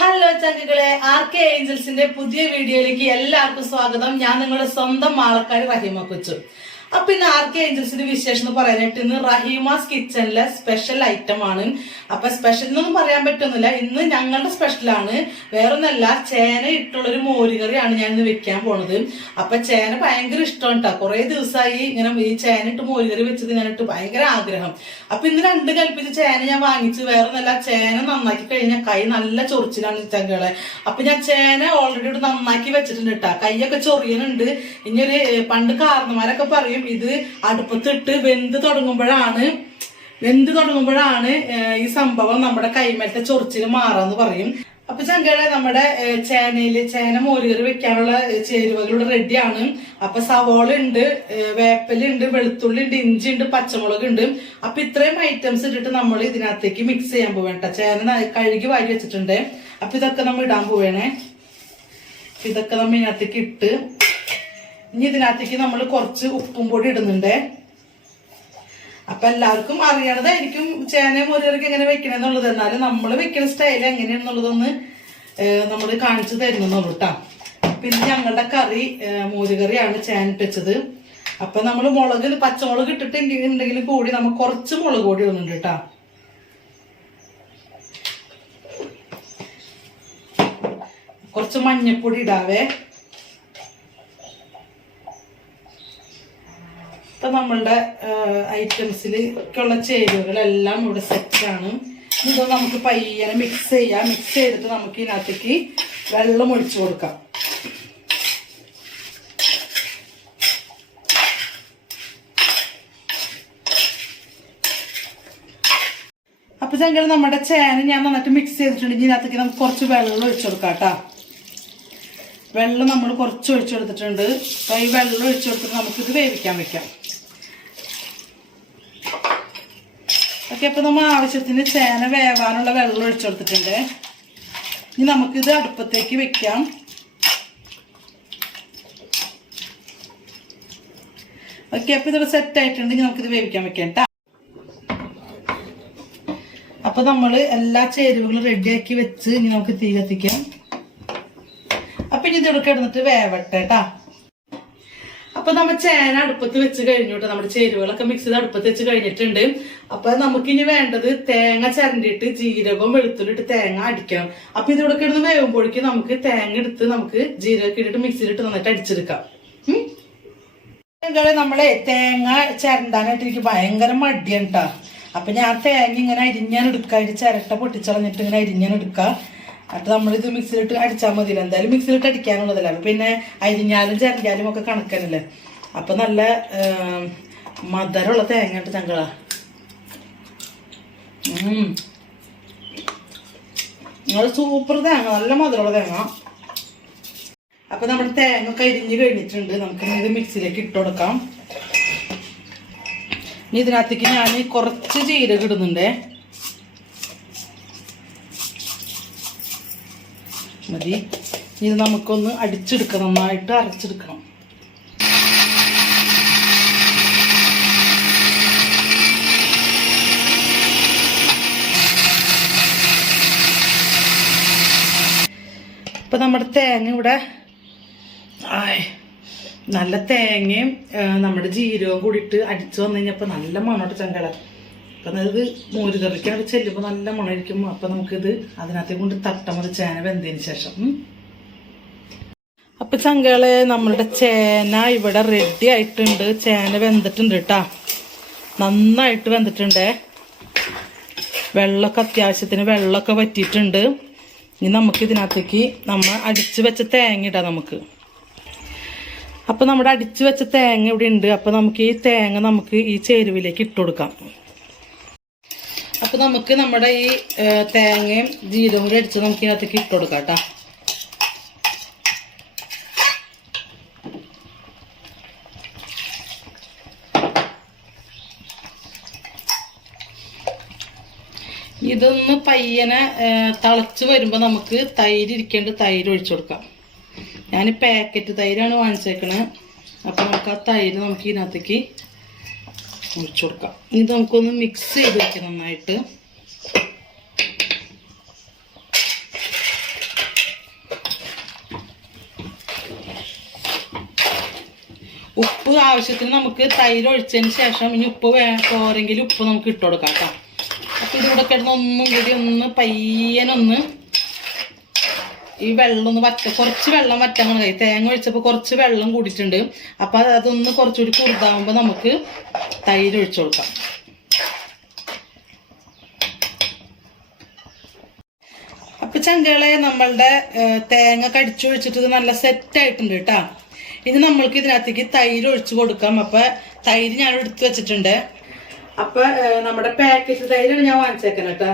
Hello ചങ്കുകളെ, RK ഏഞ്ചൽസിന്റെ പുതിയ വീഡിയോയിലേക്ക് എല്ലാവർക്കും സ്വാഗതം. ഞാൻ നിങ്ങളുടെ സ്വന്തം മാളക്കാരി റഹീമ കൊച്ചു. അപ്പൊ ഇന്ന് RK ഏഞ്ചൽസിന്റെ വിശേഷം എന്ന് പറയാനായിട്ട് ഇന്ന് റഹീമാസ് കിച്ചണിലെ സ്പെഷ്യൽ ഐറ്റം ആണ്. അപ്പൊ സ്പെഷ്യൽ എന്നൊന്നും പറയാൻ പറ്റുന്നില്ല, ഇന്ന് ഞങ്ങളുടെ സ്പെഷ്യലാണ്. വേറൊന്നല്ല, ചേന ഇട്ടുള്ളൊരു മോരുകറിയാണ് ഞാൻ ഇന്ന് വെക്കാൻ പോണത്. അപ്പൊ ചേന ഭയങ്കര ഇഷ്ടമാണ് കേട്ടോ. കുറെ ദിവസമായി ഇങ്ങനെ ഈ ചേന ഇട്ട് മോരുകറി വെച്ചത് ഞാനിട്ട് ഭയങ്കര ആഗ്രഹം. അപ്പൊ ഇന്ന് രണ്ട് കൽപ്പിച്ച് ചേന ഞാൻ വാങ്ങിച്ചു. വേറൊന്നല്ല, ചേന നന്നാക്കി കഴിഞ്ഞാൽ കൈ നല്ല ചൊറിച്ചിലാണ് ചങ്കളെ. അപ്പൊ ഞാൻ ചേന ഓൾറെഡി ഇവിടെ നന്നാക്കി വെച്ചിട്ടുണ്ട് കേട്ടാ. കൈയൊക്കെ ചൊറിയുന്നുണ്ട്. ഇനി ഒരു പണ്ട് കാരണന്മാരൊക്കെ പറയും ഇത് അടുപ്പത്തിട്ട് വെന്ത് തുടങ്ങുമ്പോഴാണ് ഈ സംഭവം നമ്മുടെ കൈമേലത്തെ ചൊറിച്ചിൽ മാറാന്ന് പറയും. അപ്പൊ ചങ്കളെ, നമ്മുടെ ചേന മോരുകറി വെക്കാനുള്ള ചേരുവകളുടെ റെഡിയാണ്. അപ്പൊ സവോള ഉണ്ട്, വേപ്പലുണ്ട്, വെളുത്തുള്ളി ഉണ്ട്, ഇഞ്ചി ഉണ്ട്, പച്ചമുളക് ഉണ്ട്. അപ്പൊ ഇത്രയും ഐറ്റംസ് ഇട്ടിട്ട് നമ്മൾ ഇതിനകത്തേക്ക് മിക്സ് ചെയ്യാൻ പോവേണ്ട. ചേന കഴുകി വാരി വെച്ചിട്ടുണ്ട്. അപ്പൊ ഇതൊക്കെ നമ്മൾ ഇടാൻ പോവേണേ. ഇതൊക്കെ നമ്മൾ ഇതിനകത്തേക്ക് ഇട്ട് ഇനി ഇതിനകത്തേക്ക് നമ്മൾ കുറച്ച് ഉപ്പും പൊടി ഇടുന്നുണ്ട്. അപ്പൊ എല്ലാവർക്കും അറിയണതായിരിക്കും ചേന മോരുകറിക്ക് എങ്ങനെ വെക്കണെന്നുള്ളത്. എന്നാലും നമ്മൾ വെക്കുന്ന സ്റ്റൈൽ എങ്ങനെയാണെന്നുള്ളതൊന്ന് നമ്മൾ കാണിച്ചു തരുന്നുള്ളൂ കേട്ടോ. പിന്നെ ഞങ്ങളുടെ കറി മോരുകറിയാണ് ചേന വെച്ചത്. അപ്പൊ നമ്മൾ പച്ചമുളക് ഇട്ടിട്ടുണ്ടെങ്കിൽ കൂടി നമ്മൾ കുറച്ച് മുളക് പൊടി ഇടുന്നുണ്ട് കേട്ടോ. കുറച്ച് മഞ്ഞപ്പൊടി ഇടാവേ. ഇപ്പൊ നമ്മളുടെ ഐറ്റംസിലുള്ള ചേരുവകളെല്ലാം ഇവിടെ സെറ്റാണ്. ഇത് നമുക്ക് പയ്യനെ മിക്സ് ചെയ്യാം. മിക്സ് ചെയ്തിട്ട് നമുക്ക് ഇതിനകത്തേക്ക് വെള്ളം ഒഴിച്ചു കൊടുക്കാം. അപ്പൊ ചങ്കള, നമ്മുടെ ചേന ഞാൻ നന്നായിട്ട് മിക്സ് ചെയ്തിട്ടുണ്ടെങ്കിൽ ഇതിനകത്തേക്ക് നമുക്ക് കുറച്ച് വെള്ളം ഒഴിച്ചു കൊടുക്കാം കേട്ടോ. വെള്ളം നമ്മൾ കുറച്ച് ഒഴിച്ചു കൊടുത്തിട്ടുണ്ട്. അപ്പൊ ഈ വെള്ളം ഒഴിച്ചു കൊടുത്തിട്ട് നമുക്കിത് വേവിക്കാൻ വെക്കാം. ഓക്കെ, അപ്പൊ നമ്മൾ ആവശ്യത്തിന് ചേന വേവാനുള്ള വെള്ളം ഒഴിച്ചു കൊടുത്തിട്ടുണ്ട്. ഇനി നമുക്കിത് അടുപ്പത്തേക്ക് വെക്കാം. ഓക്കെ, അപ്പൊ ഇത് സെറ്റ് ആയിട്ടുണ്ടെങ്കിൽ നമുക്കിത് വേവിക്കാൻ വെക്കാം കേട്ടോ. അപ്പൊ നമ്മൾ എല്ലാ ചേരുവകളും റെഡിയാക്കി വെച്ച് ഇനി നമുക്ക് തീ കത്തിക്കാം. അപ്പൊ ഇനി ഇതൊക്കെ കിടന്നിട്ട് വേവട്ടെ കേട്ടാ. അപ്പൊ നമ്മൾ ചേന അടുപ്പത്ത് വെച്ച് കഴിഞ്ഞു കേട്ടോ. നമ്മുടെ ചേരുവകളൊക്കെ മിക്സ് ചെയ്ത് അടുപ്പത്ത് വെച്ച് കഴിഞ്ഞിട്ടുണ്ട്. അപ്പൊ നമുക്കിനി വേണ്ടത് തേങ്ങ ചരണ്ടിയിട്ട് ജീരകവും വെളുത്തുള്ളി ഇട്ട് തേങ്ങ അടിക്കണം. അപ്പൊ ഇതിവിടെ കിടന്ന് വേവുമ്പോഴേക്കും നമുക്ക് തേങ്ങ എടുത്ത് നമുക്ക് ജീരകമൊക്കെ ഇട്ടിട്ട് മിക്സിയിലിട്ട് നന്നായിട്ട് അടിച്ചെടുക്കാം. നമ്മളെ തേങ്ങ ചരണ്ടാനായിട്ട് എനിക്ക് ഭയങ്കര മടിയാണ് കേട്ടോ. അപ്പൊ ഞാൻ തേങ്ങ ഇങ്ങനെ അരിഞ്ഞാൻ എടുക്കാം. അതിന്റെ ചിരട്ട പൊട്ടിച്ചളഞ്ഞിട്ട് ഇങ്ങനെ അരിഞ്ഞാൻ എടുക്കാം. അപ്പൊ നമ്മളിത് മിക്സിയിലിട്ട് അടിച്ചാൽ മതിയില്ല. എന്തായാലും മിക്സിയിലിട്ട് അടിക്കാനുള്ളതല്ല. പിന്നെ അരിഞ്ഞാലും ചരഞ്ഞാലും ഒക്കെ കണക്കനല്ലേ. അപ്പൊ നല്ല മധുരമുള്ള തേങ്ങ ഇട്ട് ചങ്കള. സൂപ്പർ തേങ്ങ, നല്ല മധുരമുള്ള തേങ്ങ. അപ്പൊ നമ്മുടെ തേങ്ങ ഒക്കെ അരിഞ്ഞ് കഴിഞ്ഞിട്ടുണ്ട്. നമുക്ക് ഇത് മിക്സിയിലേക്ക് ഇട്ട് കൊടുക്കാം. ഇനി ഇതിനകത്തേക്ക് ഞാൻ കുറച്ച് ജീരകം ഇടുന്നുണ്ടേ. മതി. ഇത് നമുക്കൊന്ന് അടിച്ചെടുക്കണം, നന്നായിട്ട് അരച്ചെടുക്കണം. ഇപ്പൊ നമ്മുടെ തേങ്ങ ഇവിടെ നല്ല തേങ്ങയും നമ്മുടെ ജീരകവും കൂടിയിട്ട് അടിച്ചു വന്നു കഴിഞ്ഞപ്പോൾ നല്ല മണോട്ട് ചങ്കട. അപ്പം അത് മോരുകറിക്കാണ് ചെല്ലുമ്പോൾ നല്ല മണമായിരിക്കും. അപ്പം നമുക്കിത് അതിനകത്തേക്ക് കൊണ്ട് തട്ടമത് ചേന വെന്തതിന് ശേഷം. അപ്പം ചങ്കളെ, നമ്മളുടെ ചേന ഇവിടെ റെഡി ആയിട്ടുണ്ട്. ചേന വെന്തിട്ടുണ്ട് കേട്ടോ, നന്നായിട്ട് വെന്തിട്ടുണ്ട്. വെള്ളമൊക്കെ അത്യാവശ്യത്തിന് വെള്ളമൊക്കെ വറ്റിയിട്ടുണ്ട്. ഇനി നമുക്ക് ഇതിനകത്തേക്ക് നമ്മൾ അടിച്ച് വെച്ച തേങ്ങ ഇടാം നമുക്ക്. അപ്പം നമ്മുടെ അടിച്ച് വെച്ച തേങ്ങ ഇവിടെ ഉണ്ട്. അപ്പം നമുക്ക് ഈ തേങ്ങ നമുക്ക് ഈ ചേരുവയിലേക്ക് ഇട്ട് കൊടുക്കാം. അപ്പം നമുക്ക് നമ്മുടെ ഈ തേങ്ങയും ജീരകവും കൂടി അടിച്ച് നമുക്ക് ഇതിനകത്തേക്ക് ഇട്ട് കൊടുക്കാം കേട്ടോ. ഇതൊന്ന് പയ്യനെ തിളച്ച് വരുമ്പോൾ നമുക്ക് തൈര് ഇരിക്കേണ്ട തൈര് ഒഴിച്ചു കൊടുക്കാം. ഞാൻ പാക്കറ്റ് തൈരാണ് വാങ്ങിച്ചേക്കണത്. അപ്പം നമുക്ക് ആ തൈര് നമുക്ക് ഇതിനകത്തേക്ക് ഒഴിച്ചു കൊടുക്കാം. ഇത് നമുക്കൊന്ന് മിക്സ് ചെയ്ത് വെക്കാം നന്നായിട്ട്. ആവശ്യത്തിന് നമുക്ക് തൈര് ഒഴിച്ചതിന് ശേഷം ഇനി ഉപ്പ് പോരെങ്കിൽ ഉപ്പ് നമുക്ക് ഇട്ട് കൊടുക്കാം കേട്ടോ. അപ്പം ഇതിവിടെ കിടന്ന് ഒന്നും കൂടി ഒന്ന് പയ്യനൊന്ന് ഈ വെള്ളം ഒന്ന് കുറച്ച് വെള്ളം വറ്റാൻ കഴിയും. തേങ്ങ ഒഴിച്ചപ്പോൾ കുറച്ച് വെള്ളം കൂടിയിട്ടുണ്ട്. അപ്പം അതൊന്ന് കുറച്ചുകൂടി കുറുതാകുമ്പോൾ നമുക്ക് തൈര് ഒഴിച്ചു കൊടുക്കാം. അപ്പം ചങ്കളെ നമ്മളുടെ തേങ്ങ കടിച്ചു ഒഴിച്ചിട്ട് നല്ല സെറ്റായിട്ടുണ്ട് കേട്ടോ. ഇനി നമ്മൾക്ക് ഇതിനകത്തേക്ക് തൈര് ഒഴിച്ചു കൊടുക്കാം. അപ്പം തൈര് ഞാൻ എടുത്ത് വെച്ചിട്ടുണ്ട്. അപ്പം നമ്മുടെ പാക്കറ്റ് തൈരാണ് ഞാൻ വാങ്ങിച്ചേക്കണം കേട്ടോ.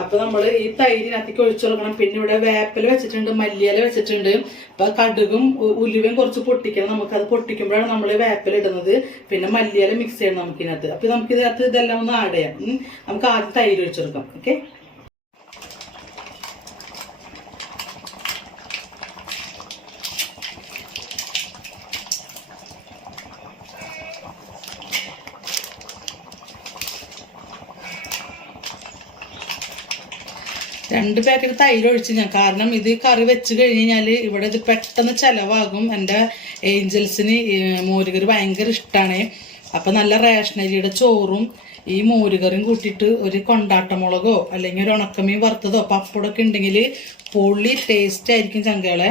അപ്പൊ നമ്മൾ ഈ തൈരിനകത്തേക്ക് ഒഴിച്ചു കൊടുക്കണം. പിന്നെ ഇവിടെ വേപ്പില വെച്ചിട്ടുണ്ട്, മല്ലിയില വെച്ചിട്ടുണ്ട്. അപ്പൊ കടുകും ഉലുവയും കുറച്ച് പൊട്ടിക്കണം. നമുക്കത് പൊട്ടിക്കുമ്പോഴാണ് നമ്മൾ വേപ്പില ഇടുന്നത്. പിന്നെ മല്ലിയില മിക്സ് ചെയ്യണം നമുക്കിനകത്ത്. അപ്പൊ നമുക്ക് ഇതിനകത്ത് ഇതെല്ലാം ഒന്ന് ആഡ് ചെയ്യാം. നമുക്ക് ആദ്യം തൈര് ഒഴിച്ചു കൊടുക്കാം. ഓക്കെ, രണ്ട് പാക്കറ്റ് തൈര് ഒഴിച്ച് ഞാൻ. കാരണം ഇത് കറി വെച്ച് കഴിഞ്ഞാൽ ഇവിടെ ഇത് പെട്ടെന്ന് ചിലവാകും. എൻ്റെ ഏഞ്ചൽസിന് മോരുകറി ഭയങ്കര ഇഷ്ടമാണ്. അപ്പം നല്ല റേഷനരിയുടെ ചോറും ഈ മോരുകറിയും കൂട്ടിയിട്ട് ഒരു കൊണ്ടാട്ടമുളകോ അല്ലെങ്കിൽ ഒരു ഉണക്കമീൻ വറുത്തതോ പപ്പടമൊക്കെ ഉണ്ടെങ്കിൽ പൊള്ളി ടേസ്റ്റ് ആയിരിക്കും ചങ്കകളെ.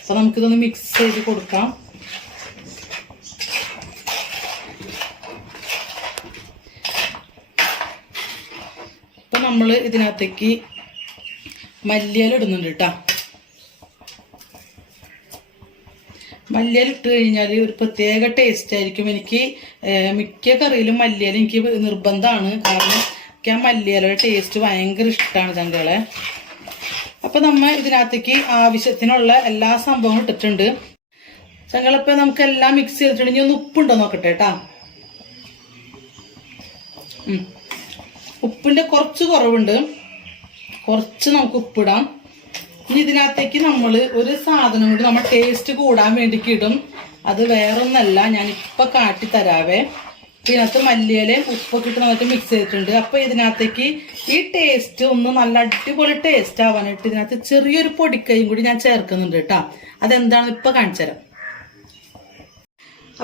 അപ്പം നമുക്കിതൊന്ന് മിക്സ് ചെയ്ത് കൊടുക്കാം. അപ്പം നമ്മൾ ഇതിനകത്തേക്ക് മല്ലിയില ഇടുന്നുണ്ട് കേട്ടോ. മല്ലിയില ഇട്ട് കഴിഞ്ഞാൽ ഒരു പ്രത്യേക ടേസ്റ്റ് ആയിരിക്കും. എനിക്ക് മിക്ക കറിയിലും മല്ലിയില എനിക്ക് നിർബന്ധമാണ്. കാരണം എനിക്ക് ആ മല്ലിയിലയുടെ ടേസ്റ്റ് ഭയങ്കര ഇഷ്ടമാണ് ചങ്കളെ. അപ്പം നമ്മൾ ഇതിനകത്തേക്ക് ആവശ്യത്തിനുള്ള എല്ലാ സംഭവവും ഇട്ടിട്ടുണ്ട് ചങ്കളിപ്പം നമുക്ക് എല്ലാം മിക്സ് ചെയ്തിട്ടുണ്ട്. ഇനി ഒന്ന് ഉപ്പുണ്ടോ നോക്കട്ടെ കേട്ടോ. ഉപ്പിൻ്റെ കുറച്ച് കുറവുണ്ട്. കുറച്ച് നമുക്ക് ഉപ്പിടാം. ഇനി ഇതിനകത്തേക്ക് നമ്മൾ ഒരു സാധനം കൂടി നമ്മൾ ടേസ്റ്റ് കൂടാൻ വേണ്ടിക്ക് ഇടും. അത് വേറൊന്നല്ല, ഞാനിപ്പോൾ കാട്ടിത്തരാവേ. ഇതിനകത്ത് മല്ലിയിലയും ഉപ്പൊക്കെ ഇട്ട് നമുക്ക് മിക്സ് ചെയ്തിട്ടുണ്ട്. അപ്പോൾ ഇതിനകത്തേക്ക് ഈ ടേസ്റ്റ് ഒന്ന് നല്ല അടിപൊളി ടേസ്റ്റ് ആവാനായിട്ട് ഇതിനകത്ത് ചെറിയൊരു പൊടിക്കൈയും കൂടി ഞാൻ ചേർക്കുന്നുണ്ട് കേട്ടോ. അതെന്താണെന്ന് ഇപ്പോൾ കാണിച്ചു തരാം.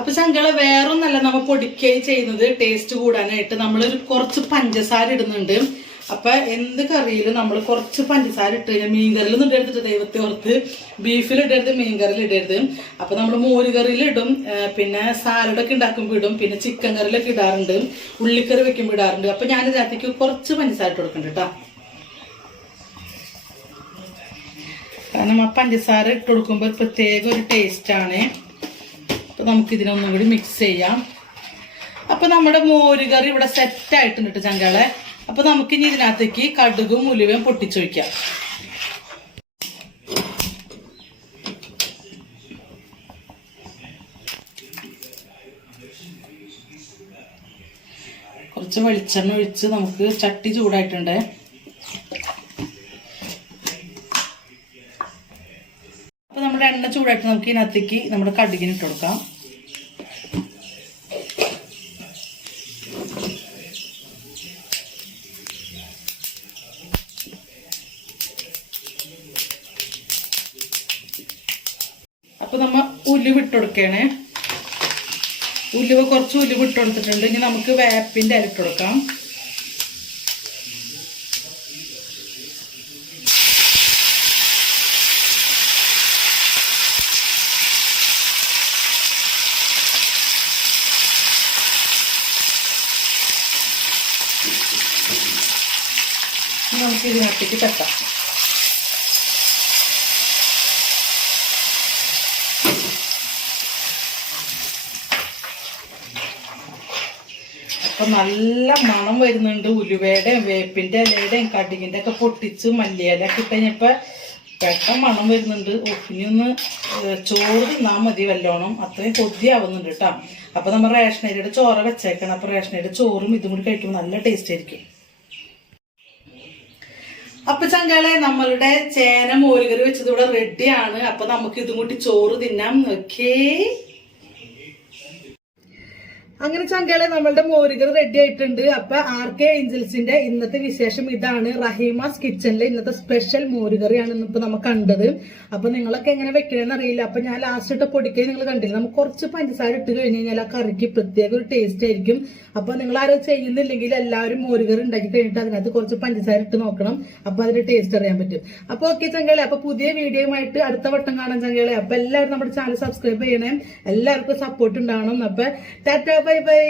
അപ്പൊ ചങ്കളെ വേറൊന്നല്ല നമ്മൾ പൊടിക്കൈ ചെയ്യുന്നത് ടേസ്റ്റ് കൂടാനായിട്ട് നമ്മളൊരു കുറച്ച് പഞ്ചസാര ഇടുന്നുണ്ട്. അപ്പൊ എന്ത് കറിയിലും നമ്മൾ കുറച്ച് പഞ്ചസാര ഇട്ട് കഴിഞ്ഞാൽ മീൻകറിയിലൊന്നും ഇടരുത്, ദൈവത്തെ ഓർത്ത്. ബീഫിൽ ഇടരുത്, മീൻകറിയിൽ ഇടരുത്. അപ്പൊ നമ്മൾ മോരുകറിയിൽ ഇടും, പിന്നെ സാലഡൊക്കെ ഉണ്ടാക്കുമ്പോൾ ഇടും, പിന്നെ ചിക്കൻ കറിയിലൊക്കെ ഇടാറുണ്ട്, ഉള്ളിക്കറി വെക്കുമ്പോൾ ഇടാറുണ്ട്. അപ്പൊ ഞാൻ ഇതിനകത്തേക്ക് കുറച്ച് പഞ്ചസാര ഇട്ട് കൊടുക്കുന്നുണ്ട് കേട്ടോ. കാരണം ആ പഞ്ചസാര ഇട്ട് കൊടുക്കുമ്പോൾ പ്രത്യേക ഒരു ടേസ്റ്റാണ്. അപ്പൊ നമുക്കിതിനൊന്നും കൂടി മിക്സ് ചെയ്യാം. അപ്പൊ നമ്മുടെ മോരുകറി ഇവിടെ സെറ്റായിട്ടുണ്ട് കേട്ടോ ചങ്കളെ. അപ്പൊ നമുക്കിനി ഇതിനകത്തേക്ക് കടുകും ഉലുവയും പൊട്ടിച്ചൊഴിക്കാം. കുറച്ച് വെളിച്ചെണ്ണ ഒഴിച്ച് നമുക്ക് ചട്ടി ചൂടായിട്ടുണ്ട്. അപ്പൊ നമ്മുടെ എണ്ണ ചൂടായിട്ട് നമുക്ക് ഇതിനകത്തേക്ക് നമ്മുടെ കടുകിന് ഇട്ട് കൊടുക്കാം. അപ്പൊ നമ്മ ഉലുവ ഇട്ട് കൊടുക്കണേ. ഉലുവ കുറച്ച് ഉലുവ ഇട്ട് കൊടുത്തിട്ടുണ്ട്. ഇനി നമുക്ക് വേപ്പിൻ്റെ ഇല ഇട്ട് കൊടുക്കാം. നമുക്ക് ഇതിനകത്തേക്ക് തട്ടാം. അപ്പൊ നല്ല മണം വരുന്നുണ്ട്. ഉലുവയുടെയും വേപ്പിന്റെ ഇലയുടെയും കടുകിന്റെ ഒക്കെ പൊട്ടിച്ച് മല്ലിയിലൊക്കെ ഇട്ടഴിഞ്ഞപ്പോ പെട്ടെന്ന് മണം വരുന്നുണ്ട്. ഇനിയൊന്ന് ചോറ് തിന്നാൻ മതി വല്ലോണം, അത്രയും കൊതിയാവുന്നുണ്ട് കേട്ടോ. അപ്പൊ നമ്മൾ റേഷനരിയുടെ ചോറ് വെച്ചേക്കണം. അപ്പൊ റേഷനരിയുടെ ചോറും ഇതും കൂടി കഴിക്കുമ്പോൾ നല്ല ടേസ്റ്റ് ആയിരിക്കും. അപ്പൊ ചങ്കളെ നമ്മളുടെ ചേന മോരുകറി വെച്ചത് ഇവിടെ റെഡിയാണ്. അപ്പൊ നമുക്ക് ഇതും കൂടി ചോറ് തിന്നാം. ഓക്കേ, അങ്ങനെ ചങ്കകളെ നമ്മളുടെ മോരുകറി റെഡി ആയിട്ടുണ്ട്. അപ്പൊ RK ഏഞ്ചൽസിന്റെ ഇന്നത്തെ വിശേഷം ഇതാണ്. റഹീമാസ് കിച്ചണിലെ ഇന്നത്തെ സ്പെഷ്യൽ മോരുകറിയാണ് ഇന്നിപ്പോ നമുക്ക് കണ്ടത്. അപ്പൊ നിങ്ങളൊക്കെ എങ്ങനെ വെക്കണമെന്ന് അറിയില്ല. അപ്പൊ ഞാൻ ലാസ്റ്റ് ഇട്ട പൊടിക്കൈ നിങ്ങൾ കണ്ടില്ല. നമുക്ക് കുറച്ച് പഞ്ചസാര ഇട്ട് കഴിഞ്ഞ് കഴിഞ്ഞാൽ ആ കറിക്ക് പ്രത്യേക ഒരു ടേസ്റ്റ് ആയിരിക്കും. അപ്പൊ നിങ്ങൾ ആരും ചെയ്യുന്നില്ലെങ്കിൽ എല്ലാവരും മോരുകറി ഉണ്ടാക്കി കഴിഞ്ഞിട്ട് അതിനകത്ത് കുറച്ച് പഞ്ചസാര ഇട്ട് നോക്കണം. അപ്പൊ അതിന്റെ ടേസ്റ്റ് അറിയാൻ പറ്റും. അപ്പൊ ഓക്കെ ചങ്കകളെ, അപ്പൊ പുതിയ വീഡിയോയുമായിട്ട് അടുത്ത വട്ടം കാണാൻ ചങ്കകളെ. അപ്പൊ എല്ലാവരും നമ്മുടെ ചാനൽ സബ്സ്ക്രൈബ് ചെയ്യണേ. എല്ലാവർക്കും സപ്പോർട്ട് ഉണ്ടാവണം. അപ്പൊ ടാറ്റ, ബൈ ബൈ.